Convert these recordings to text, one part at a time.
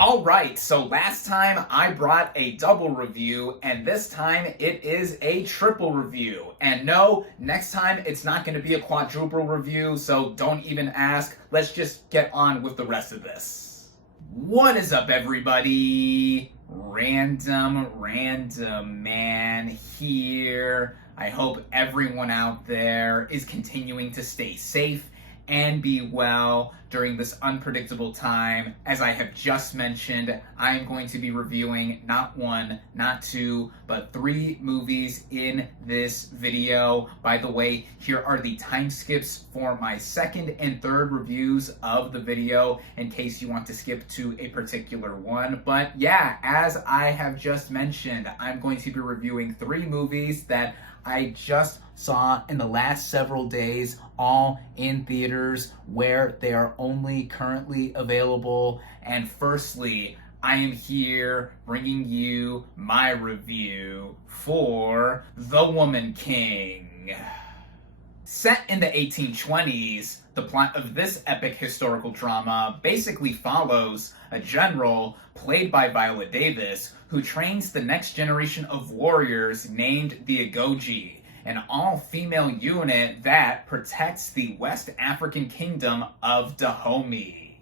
Alright, so last time I brought a double review, and this time it is a triple review. And no, next time it's not going to be a quadruple review, so don't even ask. Let's just get on with the rest of this. What is up, everybody? RandomRandomMan here. I hope everyone out there is continuing to stay safe and be well during this unpredictable time. As I have just mentioned, I am going to be reviewing not one, not two, but 3 movies in this video. By the way, here are the time skips for my second and third reviews of the video in case you want to skip to a particular one. But yeah, as I have just mentioned, I'm going to be reviewing 3 movies that I just saw in the last several days, all in theaters where they are only currently available. And firstly, I am here bringing you my review for The Woman King. Set in the 1820s, the plot of this epic historical drama basically follows a general, played by Viola Davis, who trains the next generation of warriors named the Agoji, an all-female unit that protects the West African kingdom of Dahomey.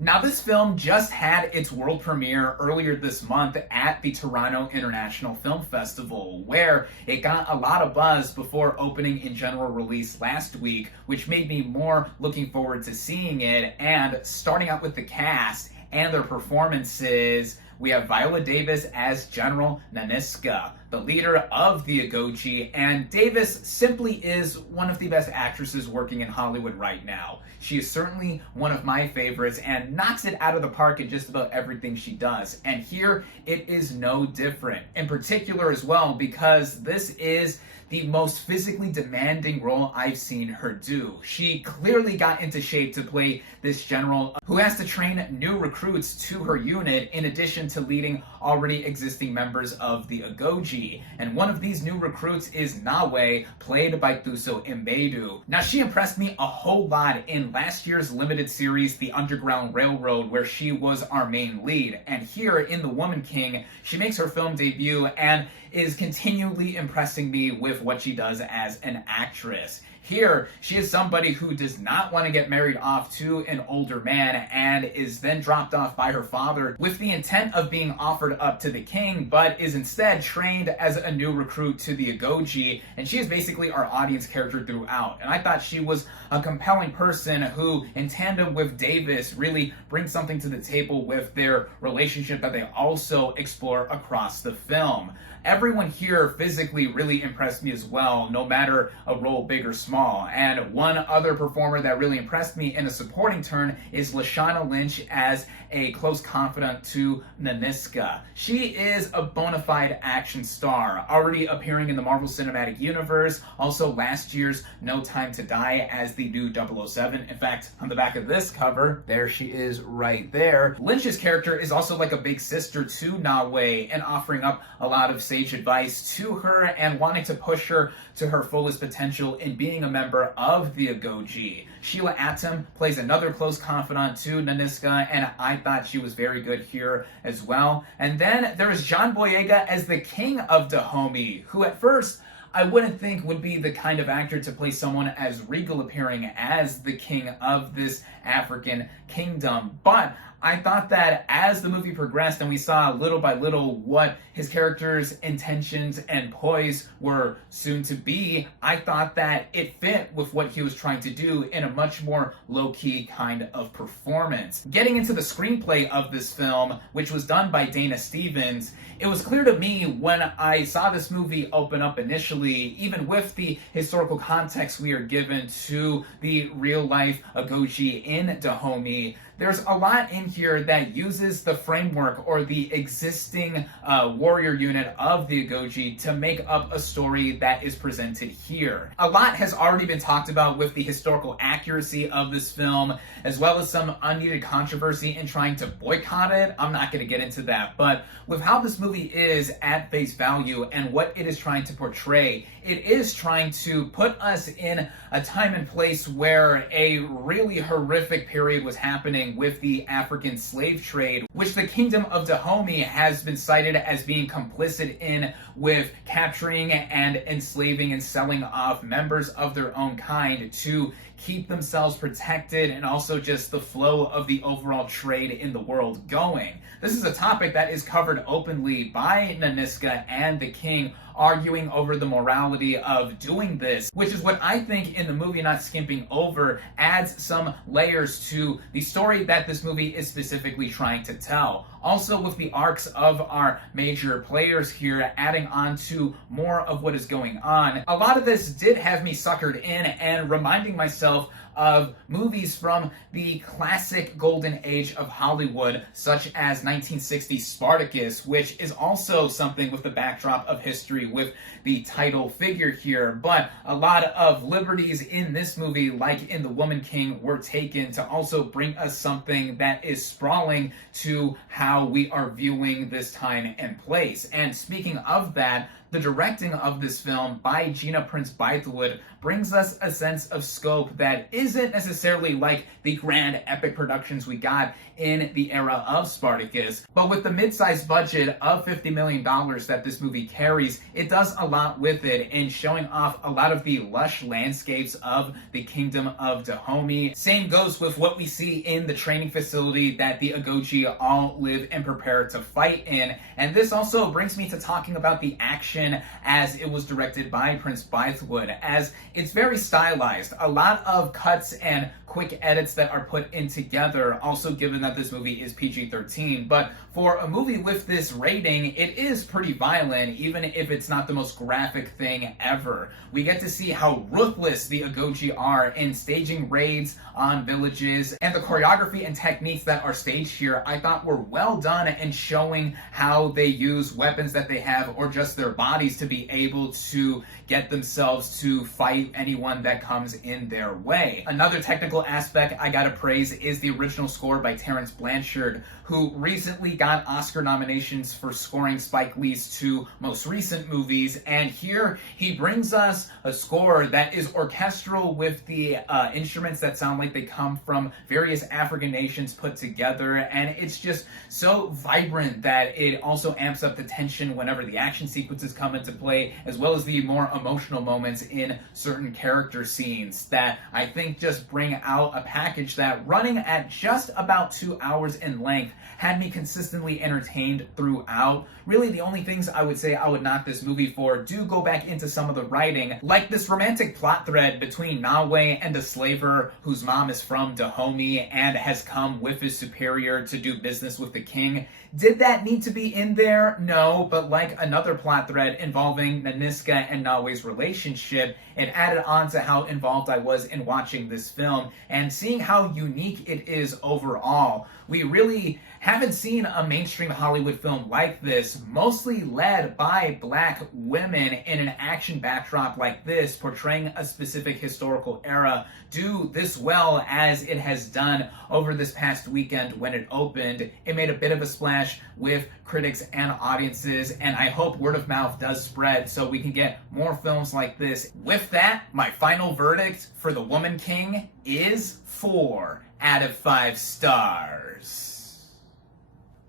Now, this film just had its world premiere earlier this month at the Toronto International Film Festival, where it got a lot of buzz before opening in general release last week, which made me more looking forward to seeing it. And starting out with the cast and their performances, we have Viola Davis as General Nanisca, the leader of the Agoji, and Davis simply is one of the best actresses working in Hollywood right now. She is certainly one of my favorites and knocks it out of the park in just about everything she does. And here it is no different. In particular as well, because this is the most physically demanding role I've seen her do. She clearly got into shape to play this general who has to train new recruits to her unit in addition to leading already existing members of the Agoji. And one of these new recruits is Nawe, played by Thuso Mbedu. Now, she impressed me a whole lot in last year's limited series, The Underground Railroad, where she was our main lead. And here in The Woman King, she makes her film debut and is continually impressing me with what she does as an actress. Here, she is somebody who does not want to get married off to an older man and is then dropped off by her father with the intent of being offered up to the king, but is instead trained as a new recruit to the Agoji, and she is basically our audience character throughout. And I thought she was a compelling person who, in tandem with Davis, really brings something to the table with their relationship that they also explore across the film. Everyone here physically really impressed me as well, no matter a role big or small. And one other performer that really impressed me in a supporting turn is Lashana Lynch as a close confidant to Nanisca. She is a bona fide action star, already appearing in the Marvel Cinematic Universe, also last year's No Time to Die as the new 007. In fact, on the back of this cover, there she is right there. Lynch's character is also like a big sister to Nawe and offering up a lot of sage advice to her and wanting to push her to her fullest potential in being a member of the Agoji. Sheila Atom plays another close confidant to Nanisca, and I thought she was very good here as well. And then there is John Boyega as the king of Dahomey, who at first I wouldn't think would be the kind of actor to play someone as regal appearing as the king of this African kingdom. But I thought that as the movie progressed and we saw little by little what his character's intentions and poise were soon to be, I thought that it fit with what he was trying to do in a much more low-key kind of performance. Getting into the screenplay of this film, which was done by Dana Stevens, it was clear to me when I saw this movie open up initially, even with the historical context we are given to the real-life Agoji in Dahomey, there's a lot in here that uses the framework or the existing warrior unit of the Agoji to make up a story that is presented here. A lot has already been talked about with the historical accuracy of this film, as well as some unneeded controversy in trying to boycott it. I'm not going to get into that, but with how this movie is at face value and what it is trying to portray, it is trying to put us in a time and place where a really horrific period was happening dealing with the African slave trade, which the Kingdom of Dahomey has been cited as being complicit in, with capturing and enslaving and selling off members of their own kind to keep themselves protected, and also just the flow of the overall trade in the world going. This is a topic that is covered openly by Nanisca and the king, arguing over the morality of doing this, which is what I think in the movie Not Skimping Over adds some layers to the story that this movie is specifically trying to tell. Also, with the arcs of our major players here adding on to more of what is going on, a lot of this did have me suckered in and reminding myself of movies from the classic golden age of Hollywood, such as 1960's Spartacus, which is also something with the backdrop of history with the title figure here. But a lot of liberties in this movie, like in The Woman King, were taken to also bring us something that is sprawling to how we are viewing this time and place. And speaking of that, the directing of this film by Gina Prince Bythewood brings us a sense of scope that isn't necessarily like the grand epic productions we got in the era of Spartacus, but with the mid-sized budget of $50 million that this movie carries, it does a lot with it in showing off a lot of the lush landscapes of the Kingdom of Dahomey. Same goes with what we see in the training facility that the Agoji all live and prepare to fight in, and this also brings me to talking about the action as it was directed by Prince Bythewood, as it's very stylized. A lot of cuts and quick edits that are put in together, also given that this movie is PG-13, but for a movie with this rating, it is pretty violent, even if it's not the most graphic thing ever. We get to see how ruthless the Agoji are in staging raids on villages, and the choreography and techniques that are staged here I thought were well done in showing how they use weapons that they have or just their bodies to be able to get themselves to fight anyone that comes in their way. Another technical aspect I gotta praise is the original score by Terrence Blanchard, who recently got Oscar nominations for scoring Spike Lee's two most recent movies, and here he brings us a score that is orchestral with the instruments that sound like they come from various African nations put together, and it's just so vibrant that it also amps up the tension whenever the action sequences come into play, as well as the more emotional moments in certain character scenes that I think just bring out a package that, running at just about 2 hours in length, had me consistently entertained throughout. Really, the only things I would say I would knock this movie for do go back into some of the writing, like this romantic plot thread between Nawe and a slaver whose mom is from Dahomey and has come with his superior to do business with the king. Did that need to be in there? No, but like another plot thread involving Nanisca and Nawe's relationship, it added on to how involved I was in watching this film and seeing how unique it is overall. We really haven't seen a mainstream Hollywood film like this, mostly led by Black women in an action backdrop like this, portraying a specific historical era, do this well as it has done over this past weekend when it opened. It made a bit of a splash with critics and audiences, and I hope word of mouth does spread so we can get more films like this. With that, my final verdict for The Woman King is 4 out of 5 stars.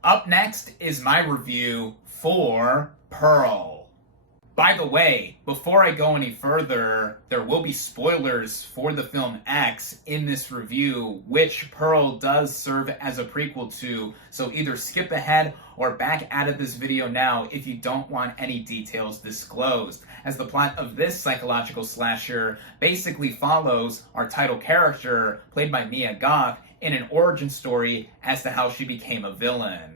Up next is my review for Pearl. By the way, before I go any further, there will be spoilers for the film X in this review, which Pearl does serve as a prequel to, so either skip ahead or back out of this video now if you don't want any details disclosed, as the plot of this psychological slasher basically follows our title character, played by Mia Goth, in an origin story as to how she became a villain.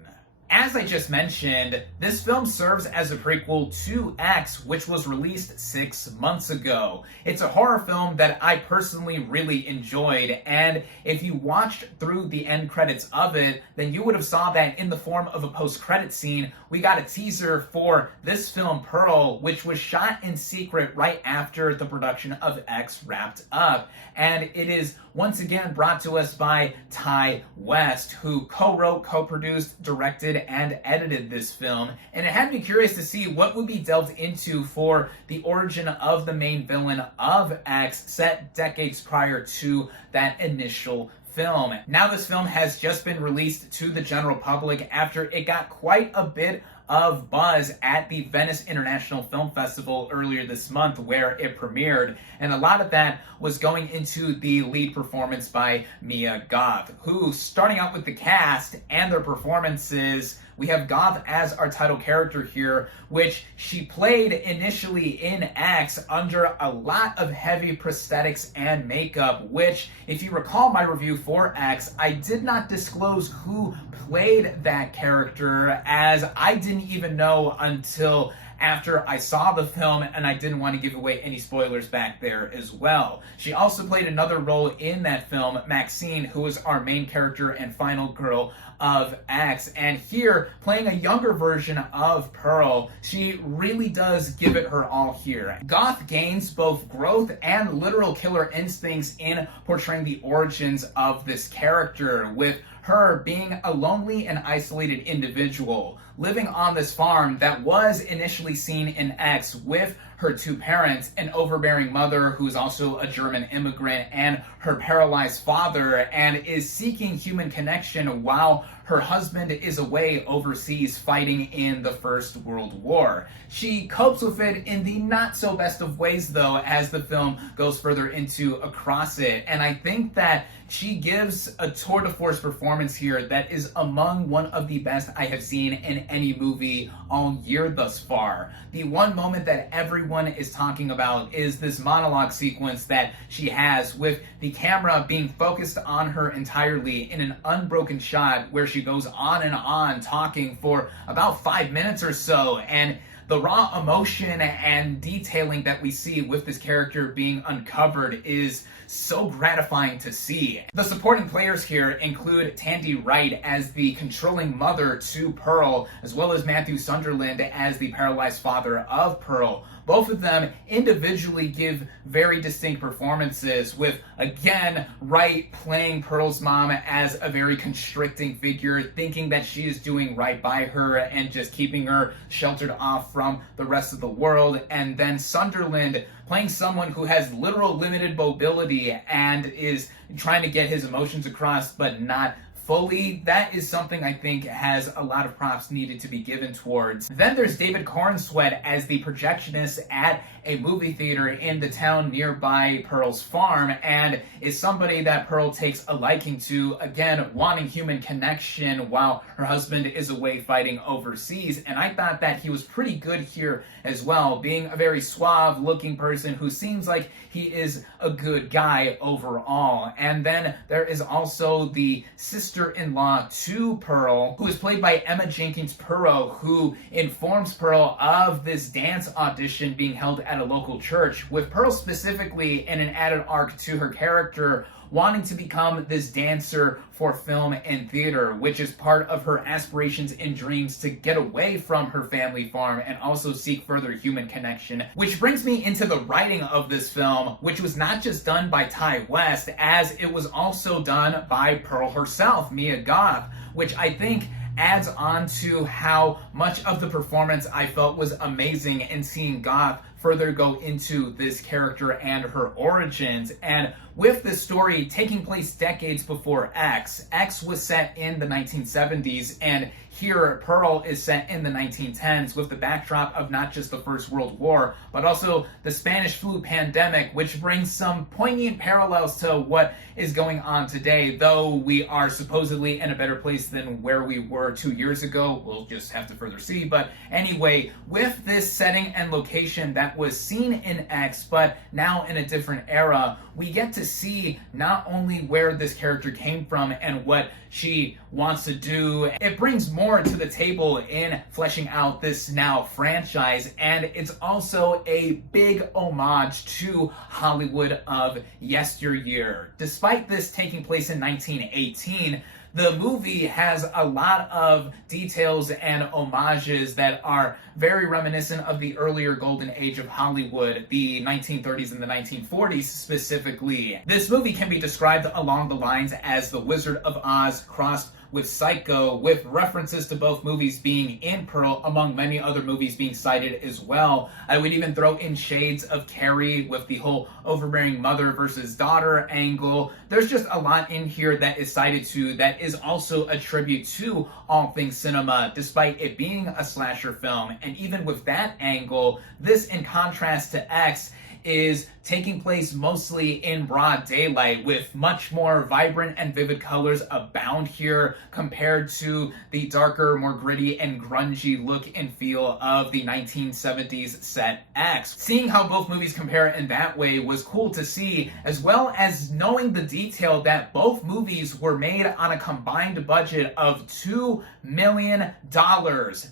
As I just mentioned, this film serves as a prequel to X, which was released 6 months ago. It's a horror film that I personally really enjoyed, and if you watched through the end credits of it, then you would have saw that in the form of a post-credit scene, we got a teaser for this film Pearl, which was shot in secret right after the production of X wrapped up. And it is once again brought to us by Ty West, who co-wrote, co-produced, directed, and edited this film, and it had me curious to see what would be delved into for the origin of the main villain of X, set decades prior to that initial film. Now this film has just been released to the general public after it got quite a bit of buzz at the Venice International Film Festival earlier this month, where it premiered, and a lot of that was going into the lead performance by Mia Goth, who, starting out with the cast and their performances, we have Goth as our title character here, which she played initially in X under a lot of heavy prosthetics and makeup, which, if you recall my review for X, I did not disclose who played that character, as I didn't even know until after I saw the film, and I didn't want to give away any spoilers back there as well. She also played another role in that film, Maxine, who was our main character and final girl of X, and here, playing a younger version of Pearl, she really does give it her all here. Goth gains both growth and literal killer instincts in portraying the origins of this character, with her being a lonely and isolated individual, living on this farm that was initially seen in X with her two parents, an overbearing mother who's also a German immigrant, and her paralyzed father, and is seeking human connection while her husband is away overseas fighting in the First World War. She copes with it in the not so best of ways, though, as the film goes further into across it, and I think that she gives a tour de force performance here that is among one of the best I have seen in any movie all year thus far. The one moment that everyone is talking about is this monologue sequence that she has, with the camera being focused on her entirely in an unbroken shot where she goes on and on talking for about 5 minutes or so, and the raw emotion and detailing that we see with this character being uncovered is so gratifying to see. The supporting players here include Tandy Wright as the controlling mother to Pearl, as well as Matthew Sunderland as the paralyzed father of Pearl. Both of them individually give very distinct performances, with, again, Wright playing Pearl's mom as a very constricting figure, thinking that she is doing right by her and just keeping her sheltered off from the rest of the world, and then Sunderland playing someone who has literal limited mobility and is trying to get his emotions across but not fully. That is something I think has a lot of props needed to be given towards. Then there's David Cornsweet as the projectionist at a movie theater in the town nearby Pearl's farm, and is somebody that Pearl takes a liking to, again, wanting human connection while her husband is away fighting overseas. And I thought that he was pretty good here as well, being a very suave looking person who seems like he is a good guy overall. And then there is also the sister-in-law to Pearl, who is played by Emma Jenkins Purro, who informs Pearl of this dance audition being held at a local church, with Pearl specifically in an added arc to her character wanting to become this dancer for film and theater, which is part of her aspirations and dreams to get away from her family farm and also seek further human connection. Which brings me into the writing of this film, which was not just done by Ty West, as it was also done by Pearl herself, Mia Goth, which I think adds on to how much of the performance I felt was amazing in seeing Goth further go into this character and her origins. And with this story taking place decades before X, X was set in the 1970s, and here Pearl is set in the 1910s with the backdrop of not just the First World War, but also the Spanish flu pandemic, which brings some poignant parallels to what is going on today, though we are supposedly in a better place than where we were 2 years ago. We'll just have to further see. But anyway, with this setting and location that was seen in X, but now in a different era, we get to see not only where this character came from and what she wants to do. It brings more to the table in fleshing out this now franchise, and it's also a big homage to Hollywood of yesteryear. Despite this taking place in 1918, the movie has a lot of details and homages that are very reminiscent of the earlier golden age of Hollywood, the 1930s and the 1940s specifically. This movie can be described along the lines as The Wizard of Oz crossed with Psycho, with references to both movies being in Pearl, among many other movies being cited as well. I would even throw in shades of Carrie with the whole overbearing mother versus daughter angle. There's just a lot in here that is cited to that is also a tribute to all things cinema, despite it being a slasher film. And even with that angle, this, in contrast to X, is taking place mostly in broad daylight, with much more vibrant and vivid colors abound here compared to the darker, more gritty and grungy look and feel of the 1970s set X. Seeing how both movies compare in that way was cool to see, as well as knowing the detail that both movies were made on a combined budget of $2 million,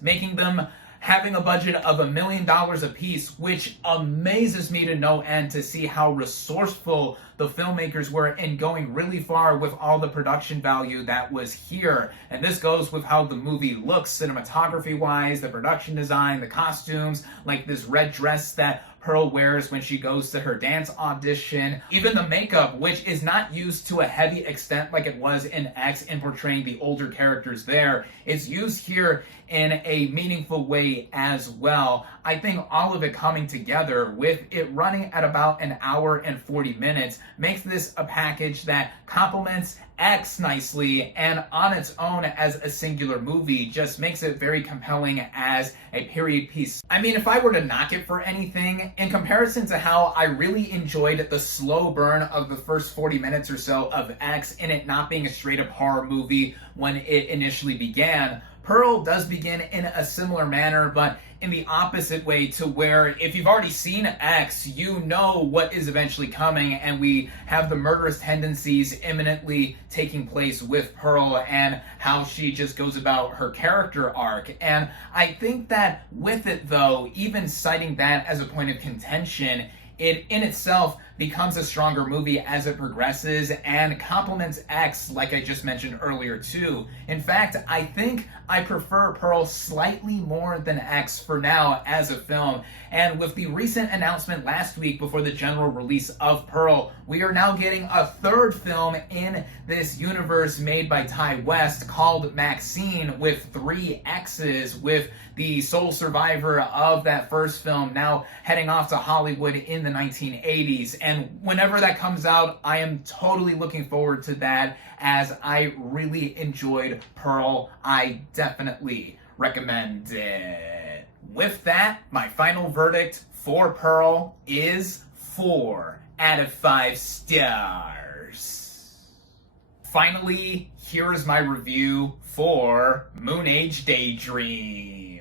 making them having a budget of $1 million apiece, which amazes me to no end to see how resourceful the filmmakers were in going really far with all the production value that was here. And this goes with how the movie looks cinematography-wise, the production design, the costumes, like this red dress that Pearl wears when she goes to her dance audition. Even the makeup, which is not used to a heavy extent like it was in X in portraying the older characters there, is used here in a meaningful way as well. I think all of it coming together, with it running at about 1 hour and 40 minutes, makes this a package that complements X nicely, and on its own as a singular movie just makes it very compelling as a period piece. I mean, if I were to knock it for anything, in comparison to how I really enjoyed the slow burn of the first 40 minutes or so of X, in it not being a straight up horror movie when it initially began, Pearl does begin in a similar manner, but in the opposite way, to where if you've already seen X, you know what is eventually coming, and we have the murderous tendencies imminently taking place with Pearl and how she just goes about her character arc. And I think that with it, though, even citing that as a point of contention, it in itself becomes a stronger movie as it progresses and complements X, like I just mentioned earlier too. In fact, I think I prefer Pearl slightly more than X for now as a film. And with the recent announcement last week before the general release of Pearl, we are now getting a third film in this universe made by Ty West called Maxine, with 3 X's, with the sole survivor of that first film now heading off to Hollywood in the 1980s. And whenever that comes out, I am totally looking forward to that, as I really enjoyed Pearl. I definitely recommend it. With that, my final verdict for Pearl is 4 out of 5 stars. Finally, here is my review for Moonage Daydream.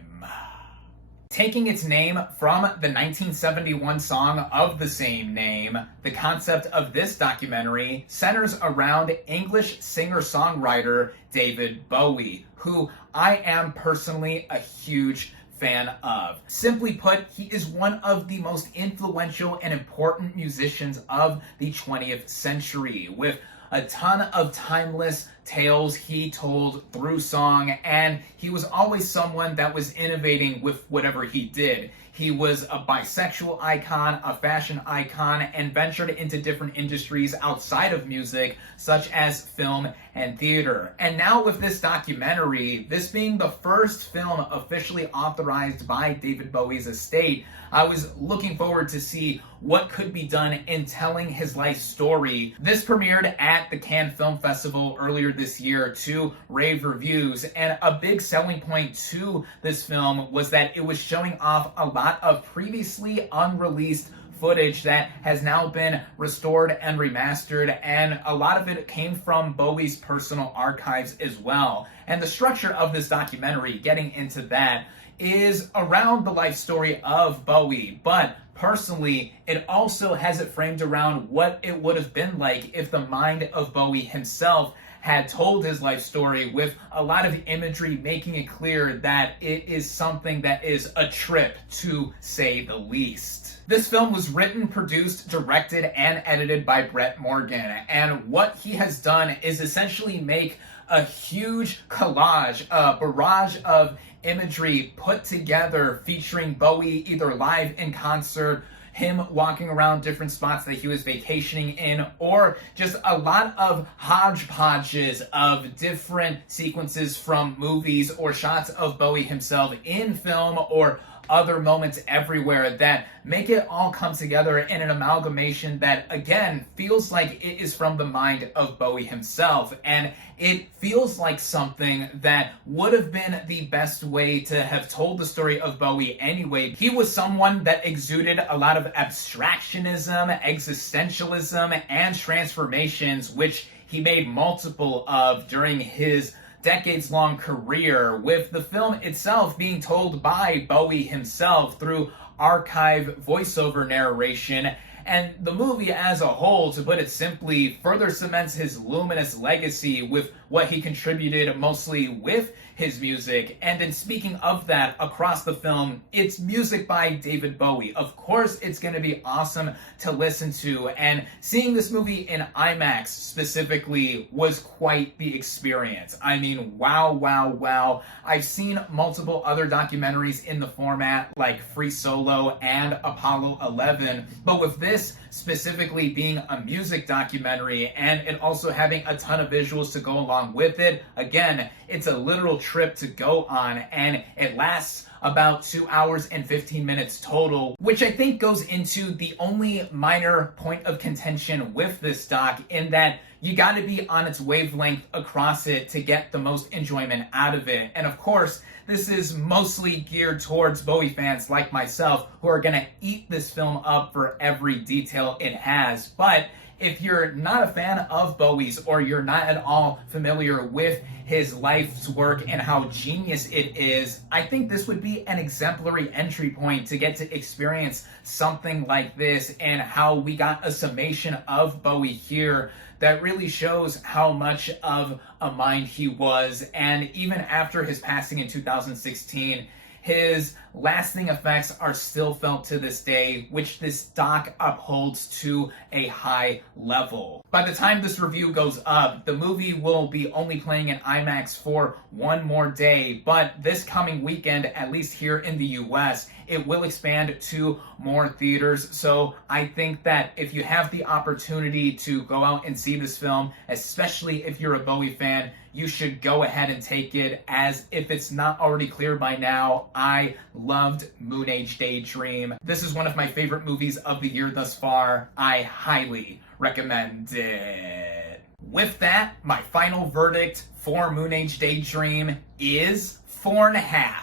Taking its name from the 1971 song of the same name, the concept of this documentary centers around English singer-songwriter David Bowie, who I am personally a huge fan of. Simply put, he is one of the most influential and important musicians of the 20th century, with a ton of timeless tales he told through song, and he was always someone that was innovating with whatever he did. He was a bisexual icon, a fashion icon, and ventured into different industries outside of music, such as film and theater. And now with this documentary, this being the first film officially authorized by David Bowie's estate, I was looking forward to see what could be done in telling his life story. This premiered at the Cannes Film Festival earlier this year to rave reviews, and a big selling point to this film was that it was showing off a lot of previously unreleased footage that has now been restored and remastered, and a lot of it came from Bowie's personal archives as well. And the structure of this documentary, getting into that, is around the life story of Bowie, but personally, it also has it framed around what it would have been like if the mind of Bowie himself had told his life story, with a lot of imagery making it clear that it is something that is a trip, to say the least. This film was written, produced, directed, and edited by Brett Morgan, and what he has done is essentially make a huge collage, a barrage of imagery put together featuring Bowie either live in concert, him walking around different spots that he was vacationing in, or just a lot of hodgepodges of different sequences from movies or shots of Bowie himself in film or other moments everywhere that make it all come together in an amalgamation that, again, feels like it is from the mind of Bowie himself. And it feels like something that would have been the best way to have told the story of Bowie anyway. He was someone that exuded a lot of abstractionism, existentialism, and transformations, which he made multiple of during his decades-long career, with the film itself being told by Bowie himself through archive voiceover narration. And the movie as a whole, to put it simply, further cements his luminous legacy with what he contributed mostly with his music. And in speaking of that, across the film, it's music by David Bowie. Of course, it's going to be awesome to listen to, and seeing this movie in IMAX specifically was quite the experience. I mean, wow, wow, wow. I've seen multiple other documentaries in the format, like Free Solo and Apollo 11, but with this specifically being a music documentary and it also having a ton of visuals to go along with it, again, it's a literal trip to go on, and it lasts about 2 hours and 15 minutes total, which I think goes into the only minor point of contention with this doc, in that you got to be on its wavelength across it to get the most enjoyment out of it. And of course, this is mostly geared towards Bowie fans like myself, who are going to eat this film up for every detail it has. But if you're not a fan of Bowie's, or you're not at all familiar with his life's work and how genius it is, I think this would be an exemplary entry point to get to experience something like this, and how we got a summation of Bowie here that really shows how much of a mind he was. And even after his passing in 2016, his lasting effects are still felt to this day, which this doc upholds to a high level. By the time this review goes up, the movie will be only playing in IMAX for one more day, but this coming weekend, at least here in the US, it will expand to more theaters. So I think that if you have the opportunity to go out and see this film, especially if you're a Bowie fan, you should go ahead and take it. As if it's not already clear by now, I loved Moonage Daydream. This is one of my favorite movies of the year thus far. I highly recommend it. With that, my final verdict for Moonage Daydream is 4.5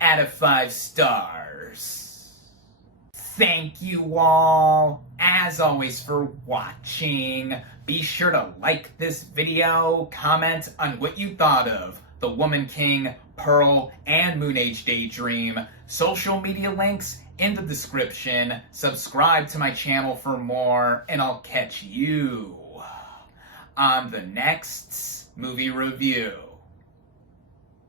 out of 5 stars. Thank you all, as always, for watching. Be sure to like this video, comment on what you thought of The Woman King, Pearl, and Moonage Daydream. Social media links in the description. Subscribe to my channel for more, and I'll catch you on the next movie review.